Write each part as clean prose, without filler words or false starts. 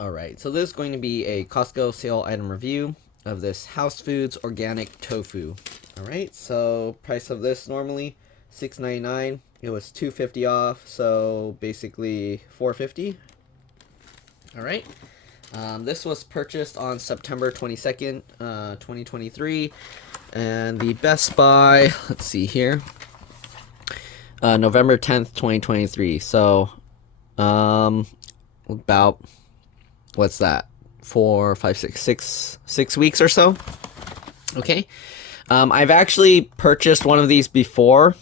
Alright, so this is going to be a Costco sale item review of this House Foods organic tofu. Alright, so price of this normally $6.99. It was $2.50 off, so basically $4.50. Alright, this was purchased on September 22nd, 2023, and the Best Buy, let's see here, November 10th, 2023. So, about, what's that? 4, 5, 6 weeks or so. Okay. I've actually purchased one of these before,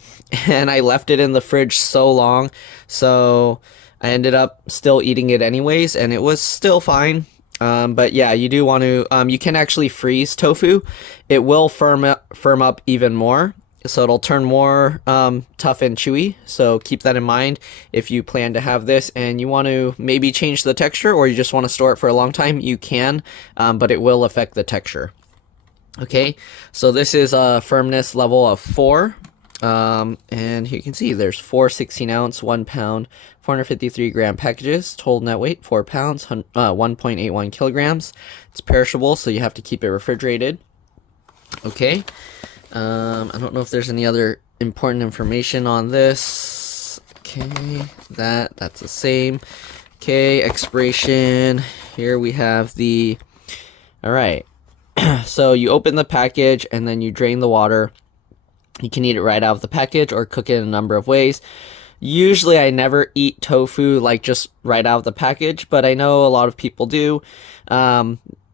and I left it in the fridge so long, so I ended up still eating it anyways, and it was still fine. But yeah, you do want to, you can actually freeze tofu. It will firm up even more, so it'll turn more tough and chewy. So keep that in mind if you plan to have this and you want to maybe change the texture, or you just want to store it for a long time, you can, but it will affect the texture. Okay, so this is a firmness level of 4. And you can see there's 4 16-ounce, 1 pound, 453 gram packages. Total net weight 4 pounds, 1.81 kilograms. It's perishable, so you have to keep it refrigerated. Okay. I don't know if there's any other important information on this. Okay, that's the same. Okay, expiration. Here we have the. All right. So you open the package and then you drain the water. You can eat it right out of the package or cook it in a number of ways. Usually I never eat tofu like just right out of the package, but I know a lot of people do.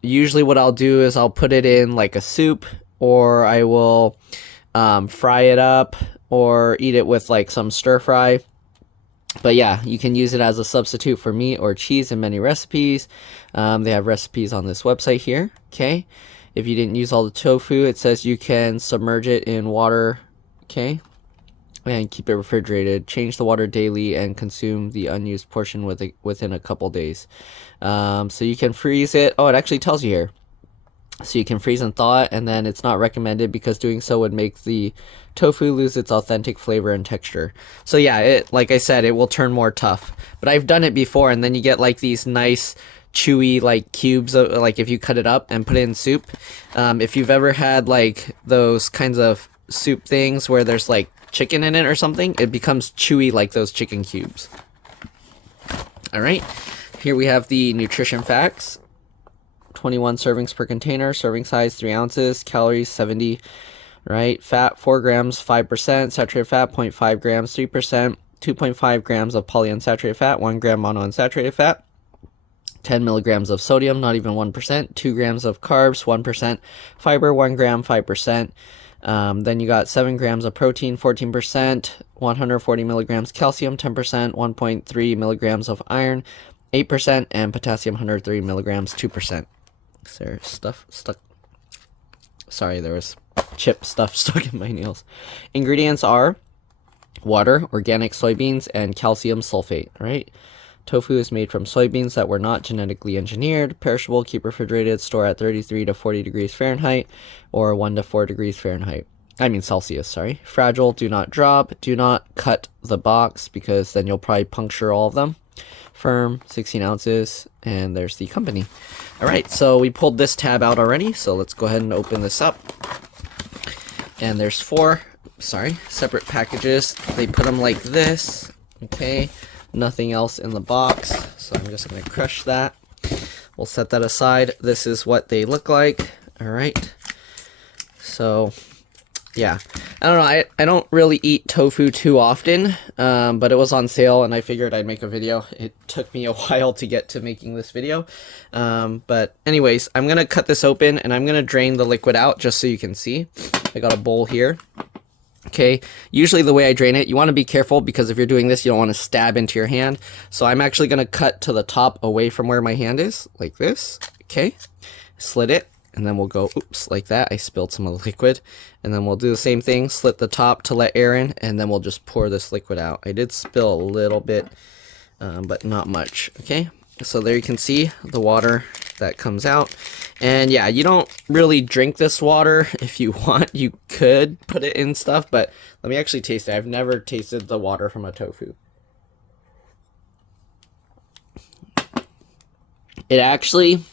Usually what I'll do is I'll put it in like a soup, or I will fry it up or eat it with like some stir fry. But yeah, you can use it as a substitute for meat or cheese in many recipes. They have recipes on this website here. Okay. If you didn't use all the tofu, it says you can submerge it in water, okay, and keep it refrigerated. Change the water daily and consume the unused portion within a couple days. So you can freeze it. Oh, it actually tells you here. So you can freeze and thaw it, and then it's not recommended because doing so would make the tofu lose its authentic flavor and texture. So yeah, like I said, it will turn more tough. But I've done it before, and then you get like these nice chewy like cubes of, like if you cut it up and put it in soup. If you've ever had like those kinds of soup things where there's like chicken in it or something, it becomes chewy like those chicken cubes. All right, here we have the nutrition facts. 21 servings per container, serving size 3 ounces, calories 70, right? Fat 4 grams, 5%, saturated fat 0.5 grams, 3%, 2.5 grams of polyunsaturated fat, 1 gram monounsaturated fat, 10 milligrams of sodium, not even 1%, 2 grams of carbs, 1%, fiber, 1 gram, 5%. Then you got 7 grams of protein, 14%, 140 milligrams calcium, 10%, 1.3 milligrams of iron, 8%, and potassium, 103 milligrams, 2%. Is there stuff stuck? Sorry, there was chip stuff stuck in my nails. Ingredients are water, organic soybeans, and calcium sulfate, right? Tofu is made from soybeans that were not genetically engineered. Perishable, keep refrigerated, store at 33 to 40 degrees Fahrenheit or 1 to 4 degrees Fahrenheit. I mean Celsius, sorry. Fragile, do not drop. Do not cut the box because then you'll probably puncture all of them. Firm, 16 ounces, and there's the company. All right, so we pulled this tab out already, so let's go ahead and open this up. And there's 4, separate packages. They put them like this, okay? Nothing else in the box, so I'm just going to crush that. We'll set that aside. This is what they look like. All right, so yeah, I don't know, I don't really eat tofu too often, but it was on sale and I figured I'd make a video. It took me a while to get to making this video, but anyways, I'm gonna cut this open and I'm gonna drain the liquid out just so you can see. I got a bowl here. Okay, usually the way I drain it, you want to be careful because if you're doing this, you don't want to stab into your hand. So I'm actually going to cut to the top away from where my hand is, like this. Okay, slit it, and then we'll go, oops, like that. I spilled some of the liquid. And then we'll do the same thing, slit the top to let air in, and then we'll just pour this liquid out. I did spill a little bit, but not much. Okay, so there you can see the water that comes out. And yeah, you don't really drink this water. If you want, you could put it in stuff, but let me actually taste it. I've never tasted the water from a tofu. It actually,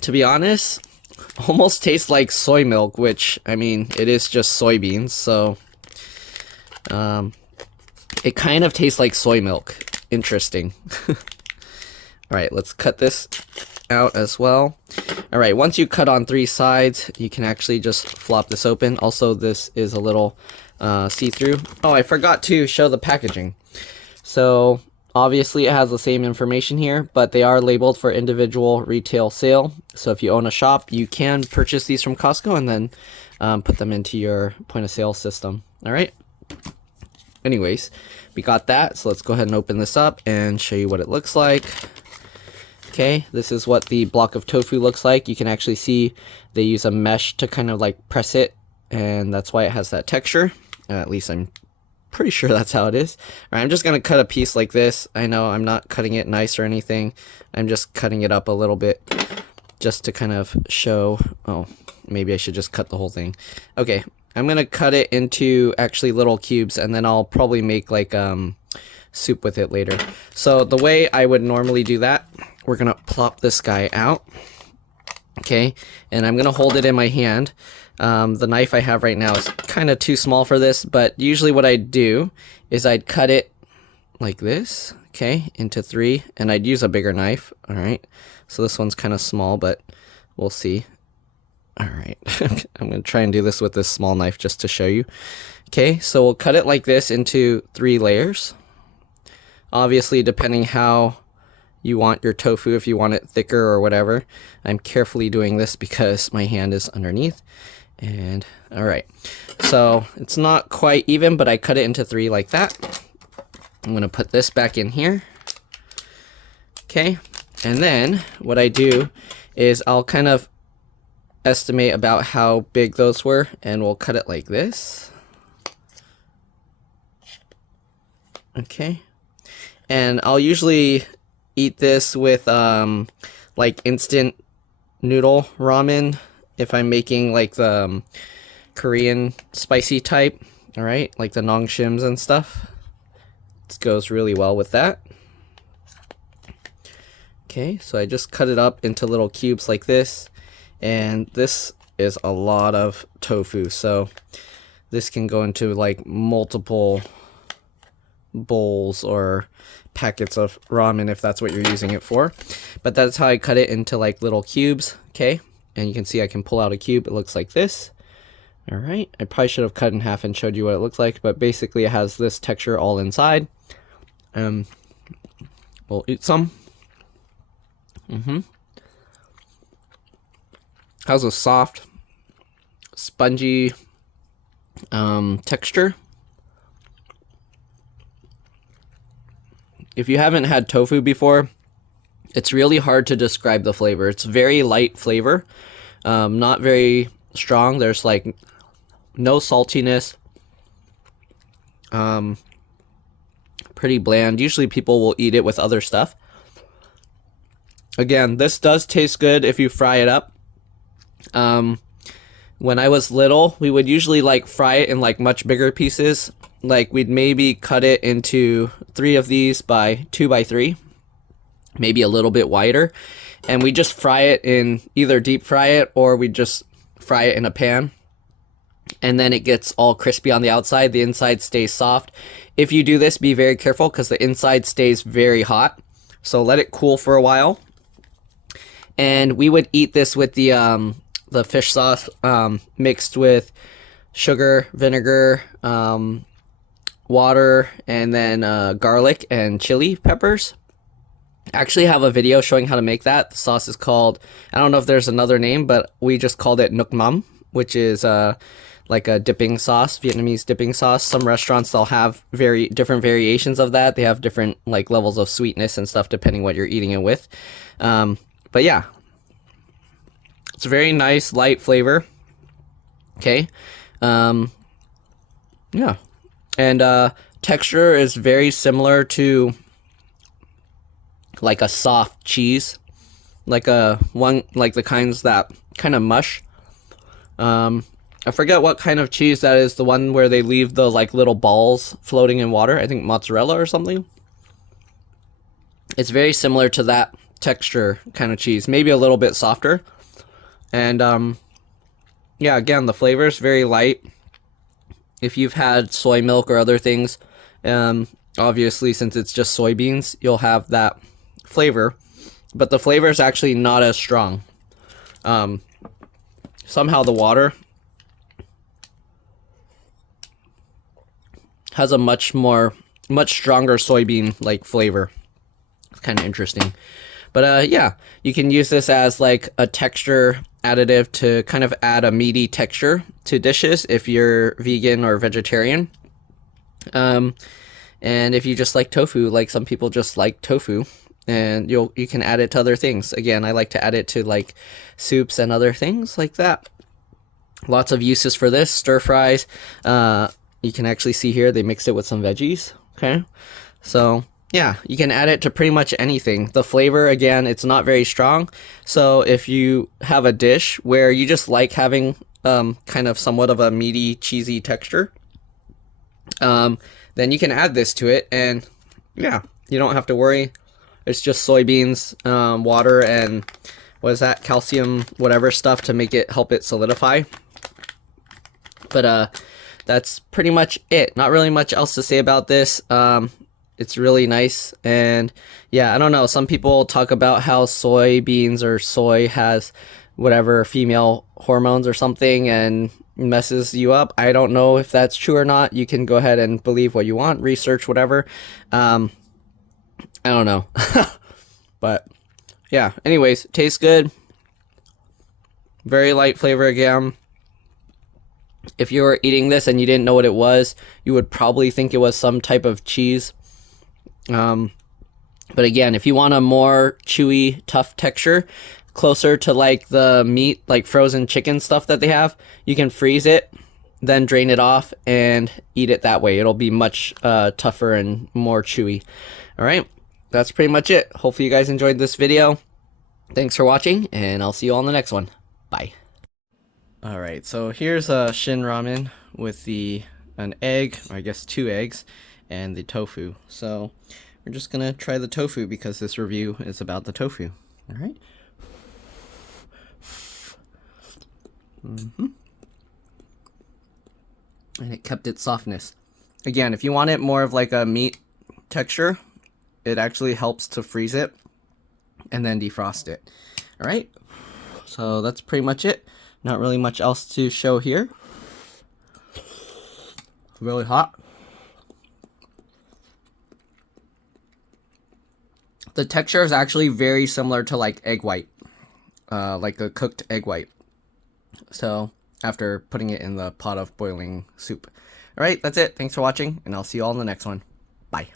to be honest, almost tastes like soy milk, which, I mean, it is just soybeans, so it kind of tastes like soy milk. Interesting. Alright, let's cut this out as well. Alright, once you cut on 3 sides, you can actually just flop this open. Also, this is a little see-through. Oh, I forgot to show the packaging. So, obviously it has the same information here, but they are labeled for individual retail sale. So if you own a shop, you can purchase these from Costco and then put them into your point of sale system. Alright? Anyways, we got that, so let's go ahead and open this up and show you what it looks like. Okay, this is what the block of tofu looks like. You can actually see they use a mesh to kind of like press it, and that's why it has that texture. At least I'm pretty sure that's how it is. Alright, I'm just going to cut a piece like this. I know I'm not cutting it nice or anything. I'm just cutting it up a little bit just to kind of show. Oh, maybe I should just cut the whole thing. Okay, I'm going to cut it into actually little cubes, and then I'll probably make like soup with it later. So the way I would normally do that, we're going to plop this guy out. Okay, and I'm going to hold it in my hand. The knife I have right now is kind of too small for this, but usually what I'd do is I'd cut it like this, okay, into 3, and I'd use a bigger knife. Alright, so this one's kind of small, but we'll see. Alright, I'm going to try and do this with this small knife just to show you. Okay, so we'll cut it like this into 3 layers. Obviously, depending how you want your tofu, if you want it thicker or whatever. I'm carefully doing this because my hand is underneath. And alright, so it's not quite even, but I cut it into 3 like that. I'm going to put this back in here. Okay, and then what I do is I'll kind of estimate about how big those were, and we'll cut it like this. Okay, and I'll usually eat this with like instant noodle ramen if I'm making like the Korean spicy type. All right, like the nongshims and stuff. This goes really well with that. Okay, so I just cut it up into little cubes like this, and this is a lot of tofu, so this can go into like multiple bowls or packets of ramen if that's what you're using it for. But that's how I cut it into like little cubes. Okay, and you can see I can pull out a cube. It looks like this. All right, I probably should have cut in half and showed you what it looks like, but basically it has this texture all inside. We'll eat some. Has a soft, spongy texture. If you haven't had tofu before, it's really hard to describe the flavor. It's very light flavor, not very strong. There's like no saltiness. Pretty bland. Usually people will eat it with other stuff. Again, this does taste good if you fry it up. When I was little, we would usually like fry it in like much bigger pieces. Like we'd maybe cut it into 3 of these by 2 by 3, maybe a little bit wider, and we just fry it in either deep fry it or we just fry it in a pan, and then it gets all crispy on the outside. The inside stays soft. If you do this, be very careful because the inside stays very hot. So let it cool for a while. And we would eat this with the fish sauce mixed with sugar, vinegar, water, and then garlic and chili peppers. I actually have a video showing how to make that. The sauce is called, I don't know if there's another name, but we just called it Nuc Mam, which is like a dipping sauce, Vietnamese dipping sauce. Some restaurants, they'll have very different variations of that. They have different like levels of sweetness and stuff depending what you're eating it with. But yeah, it's a very nice light flavor. Okay. Yeah. And texture is very similar to like a soft cheese, like the kinds that kind of mush. I forget what kind of cheese that is, the one where they leave the like little balls floating in water. I think mozzarella or something. It's very similar to that texture kind of cheese, maybe a little bit softer. And yeah, again, the flavor is very light. If you've had soy milk or other things, obviously since it's just soybeans, you'll have that flavor, but the flavor is actually not as strong. Somehow the water has a much stronger soybean like flavor. It's kind of interesting. But yeah, you can use this as like a texture additive to kind of add a meaty texture to dishes if you're vegan or vegetarian. And if you just like tofu, like some people just like tofu, and you can add it to other things. Again, I like to add it to like soups and other things like that. Lots of uses for this. Stir fries. You can actually see here they mix it with some veggies. Okay, so yeah, you can add it to pretty much anything. The flavor, again, it's not very strong. So if you have a dish where you just like having kind of somewhat of a meaty, cheesy texture, then you can add this to it, and yeah, you don't have to worry. It's just soybeans, water, and what is that, calcium, whatever stuff to make it, help it solidify. But that's pretty much it. Not really much else to say about this. It's really nice, and yeah, I don't know, some people talk about how soybeans or soy has whatever female hormones or something and messes you up. I don't know if that's true or not. You can go ahead and believe what you want, research whatever. I don't know. But yeah, anyways, tastes good. Very light flavor again. If you were eating this and you didn't know what it was, you would probably think it was some type of cheese. But again, if you want a more chewy, tough texture, closer to like the meat, like frozen chicken stuff that they have, you can freeze it, then drain it off and eat it that way. It'll be much tougher and more chewy. All right, that's pretty much it. Hopefully you guys enjoyed this video. Thanks for watching, and I'll see you all in the next one. Bye. All right, so here's a shin ramen with an egg, or I guess 2 eggs, and the tofu. So we're just gonna try the tofu because this review is about the tofu. All right. And it kept its softness. Again, if you want it more of like a meat texture, it actually helps to freeze it and then defrost it. All right. So that's pretty much it. Not really much else to show here. Really hot. The texture is actually very similar to like egg white, like a cooked egg white. So after putting it in the pot of boiling soup. All right, that's it. Thanks for watching, and I'll see you all in the next one. Bye.